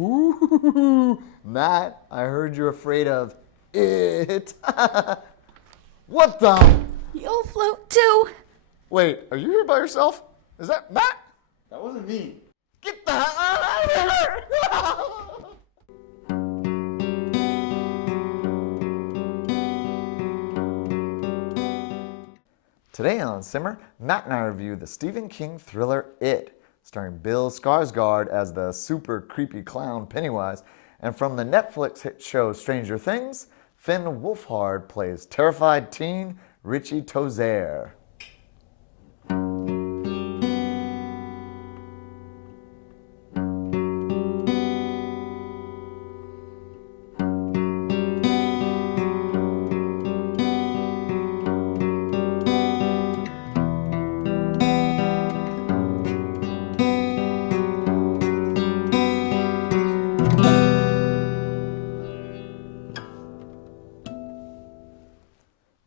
Ooh, Matt, I heard you're afraid of it. What the? You'll float too. Wait, are you here by yourself? Is that Matt? That wasn't me. Get the hell out of here! Today on Simmer, Matt and I review the Stephen King thriller It, starring Bill Skarsgård as the super creepy clown Pennywise, and from the Netflix hit show Stranger Things, Finn Wolfhard plays terrified teen Richie Tozier.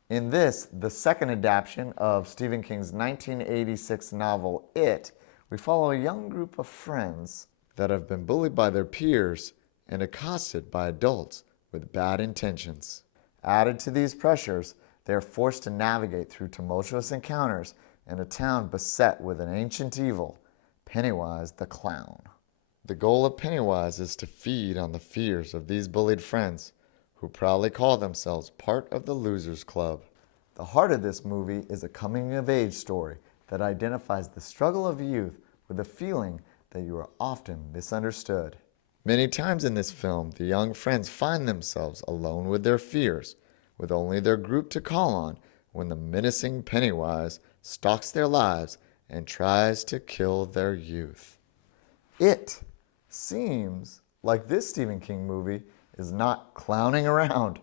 In this, the second adaptation of Stephen King's 1986 novel It, we follow a young group of friends that have been bullied by their peers and accosted by adults with bad intentions. Added to these pressures, they are forced to navigate through tumultuous encounters in a town beset with an ancient evil, Pennywise the Clown. The goal of Pennywise is to feed on the fears of these bullied friends, who proudly call themselves part of the Losers Club. The heart of this movie is a coming-of-age story that identifies the struggle of youth with the feeling that you are often misunderstood. Many times in this film, the young friends find themselves alone with their fears, with only their group to call on when the menacing Pennywise stalks their lives and tries to kill their youth. It seems like this Stephen King movie is not clowning around.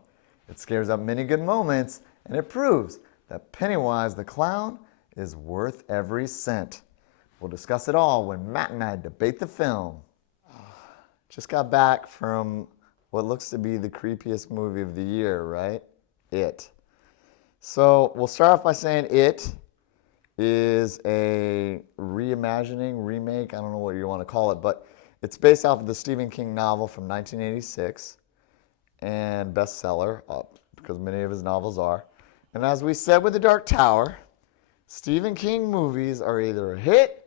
It scares up many good moments, and it proves that Pennywise the Clown is worth every cent. We'll discuss it all when Matt and I debate the film. Just got back from what looks to be the creepiest movie of the year, right? It. So we'll start off by saying It is a reimagining, remake, I don't know what you want to call it, but it's based off of the Stephen King novel from 1986 and bestseller, because many of his novels are. And as we said with The Dark Tower, Stephen King movies are either a hit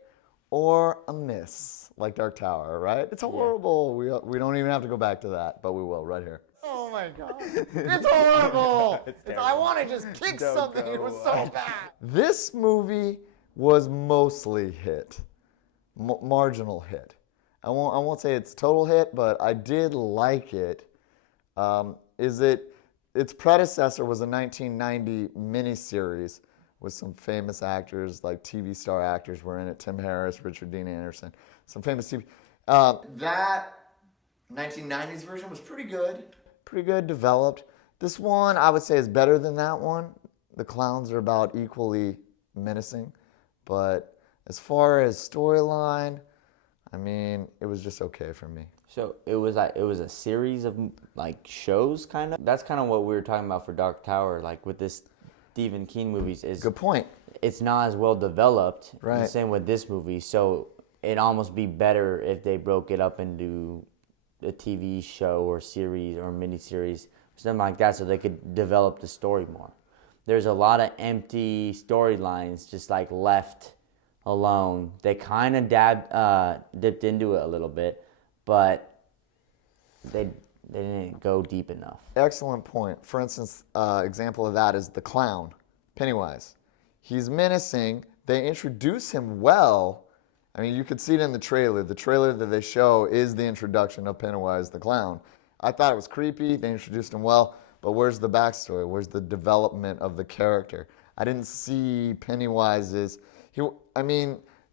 or a miss, like Dark Tower, right? It's horrible. We don't even have to go back to that, but we will right here. Oh my God. It's horrible. I want to just kick something. It was so bad. This movie was mostly hit, marginal hit. I won't say it's total hit, but I did like it. Its predecessor was a 1990 miniseries with some famous actors, like TV star actors were in it. Tim Harris, Richard Dean Anderson, some famous TV. That 1990s version was pretty good, developed. This one, I would say, is better than that one. The clowns are about equally menacing, but as far as storyline, I mean, it was just okay for me. So it was a series of like shows, kind of. That's kind of what we were talking about for Dark Tower, like with this Stephen King movies. Is good point. It's not as well developed. Right. The same with this movie. So it'd almost be better if they broke it up into a TV show or series or miniseries or something like that, so they could develop the story more. There's a lot of empty storylines just like left alone. They kind of dipped into it a little bit, but they didn't go deep enough. Excellent point. For instance, example of that is the clown, Pennywise. He's menacing. They introduce him well. I mean, you could see it in the trailer. The trailer that they show is the introduction of Pennywise the clown. I thought it was creepy. They introduced him well, but where's the backstory? Where's the development of the character? I didn't see Pennywise's...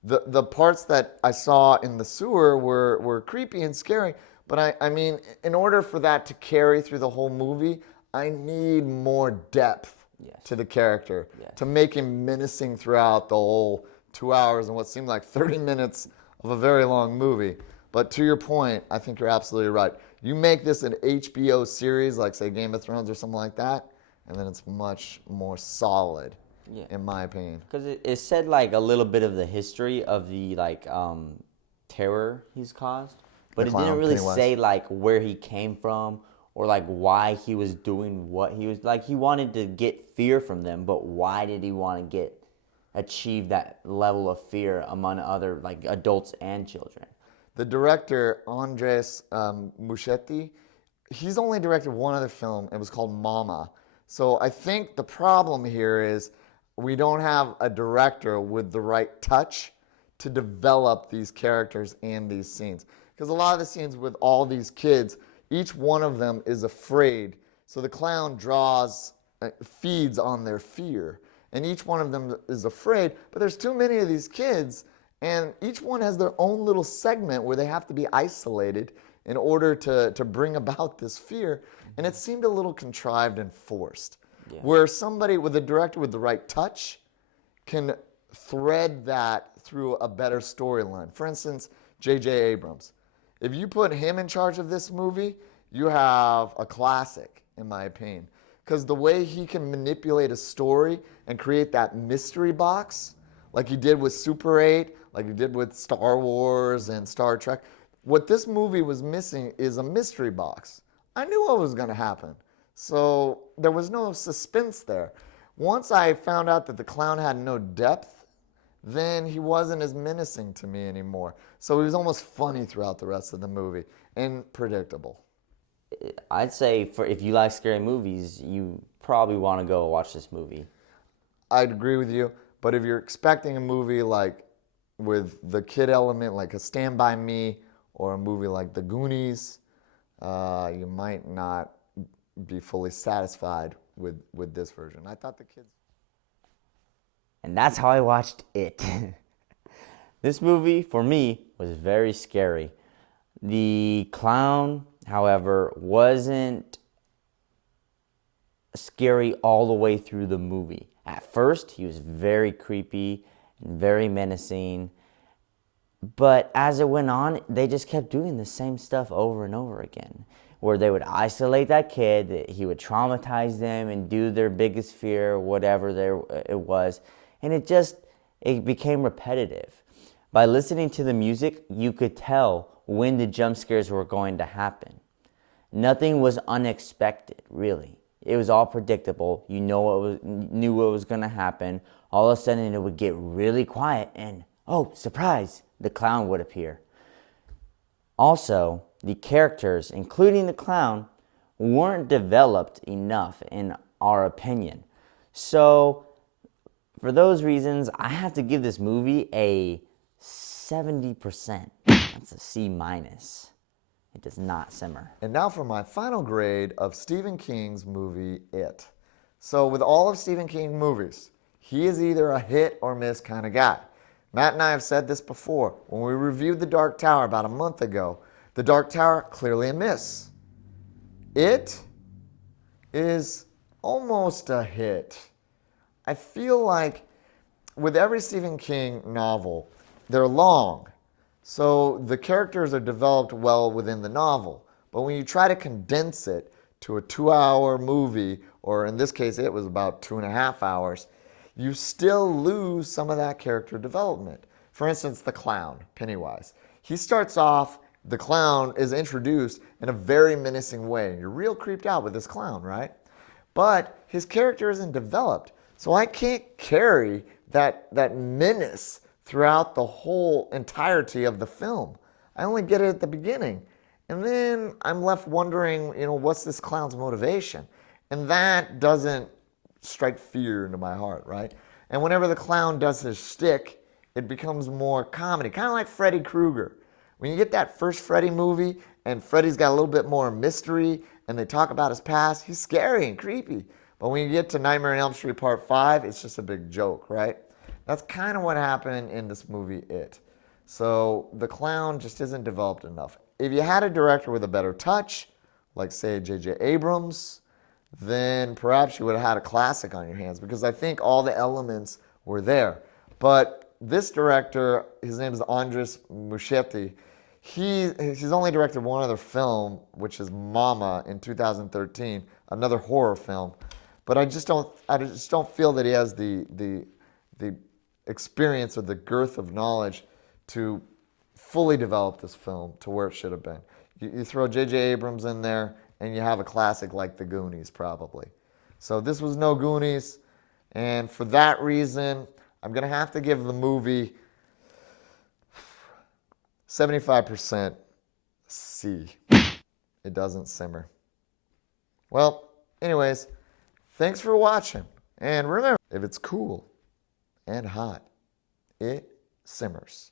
The parts that I saw in the sewer were creepy and scary, but I mean, in order for that to carry through the whole movie, I need more depth to the character to make him menacing throughout the whole 2 hours and what seemed like 30 minutes of a very long movie. But to your point, I think you're absolutely right. You make this an HBO series, like say Game of Thrones or something like that, and then it's much more solid. Yeah. In my opinion. Because it said like a little bit of the history of the like terror he's caused. but The it didn't clown, really Pennywise. say like where he came from or like why he was doing what he was like. He wanted to get fear from them, but why did he want to achieve that level of fear among other like adults and children? The director, Andres Muschietti, he's only directed one other film. It was called Mama. So I think the problem here is we don't have a director with the right touch to develop these characters and these scenes. Because a lot of the scenes with all these kids, each one of them is afraid. So the clown feeds on their fear. And each one of them is afraid, but there's too many of these kids, and each one has their own little segment where they have to be isolated in order to bring about this fear. And it seemed a little contrived and forced. Yeah. Where somebody with a director with the right touch can thread that through a better storyline. For instance, J.J. Abrams. If you put him in charge of this movie, you have a classic, in my opinion. Because the way he can manipulate a story and create that mystery box, like he did with Super 8, like he did with Star Wars and Star Trek, what this movie was missing is a mystery box. I knew what was going to happen. So there was no suspense there. Once I found out that the clown had no depth, then he wasn't as menacing to me anymore. So he was almost funny throughout the rest of the movie and predictable. I'd say if you like scary movies, you probably want to go watch this movie. I'd agree with you, but if you're expecting a movie like with the kid element, like a Stand By Me or a movie like The Goonies, you might not be fully satisfied with this version. I thought the kids... And that's how I watched it. This movie, for me, was very scary. The clown, however, wasn't scary all the way through the movie. At first, he was very creepy and very menacing. But as it went on, they just kept doing the same stuff over and over again, where they would isolate that kid, he would traumatize them and do their biggest fear, whatever it was. And it became repetitive. By listening to the music, you could tell when the jump scares were going to happen. Nothing was unexpected, really. It was all predictable. You knew what was going to happen. All of a sudden, it would get really quiet, and oh, surprise, the clown would appear. Also, the characters, including the clown, weren't developed enough, in our opinion. So, for those reasons, I have to give this movie a 70%. That's a C-. It does not simmer. And now for my final grade of Stephen King's movie, It. So with all of Stephen King movies, he is either a hit or miss kind of guy. Matt and I have said this before. When we reviewed The Dark Tower about a month ago, The Dark Tower, clearly a miss. It is almost a hit. I feel like with every Stephen King novel, they're long. So the characters are developed well within the novel. But when you try to condense it to a 2-hour movie, or in this case, it was about 2.5 hours, you still lose some of that character development. For instance, the clown, Pennywise. He starts off, the clown is introduced in a very menacing way. You're real creeped out with this clown, right? But his character isn't developed. So I can't carry that menace throughout the whole entirety of the film. I only get it at the beginning. And then I'm left wondering, what's this clown's motivation? And that doesn't strike fear into my heart, right? And whenever the clown does his shtick, it becomes more comedy, kind of like Freddy Krueger. When you get that first Freddy movie and Freddy's got a little bit more mystery and they talk about his past, he's scary and creepy. But when you get to Nightmare on Elm Street Part 5, it's just a big joke, right? That's kind of what happened in this movie, It. So the clown just isn't developed enough. If you had a director with a better touch, like say J.J. Abrams, then perhaps you would have had a classic on your hands, because I think all the elements were there. But this director, his name is Andres Muschietti, he's only directed one other film, which is Mama in 2013, another horror film. But I just don't feel that he has the experience or the girth of knowledge to fully develop this film to where it should have been. You throw J.J. Abrams in there, and you have a classic like The Goonies, probably. So this was no Goonies, and for that reason, I'm going to have to give the movie 75% C. It doesn't simmer. Well, anyways, thanks for watching. And remember, if it's cool and hot, it simmers.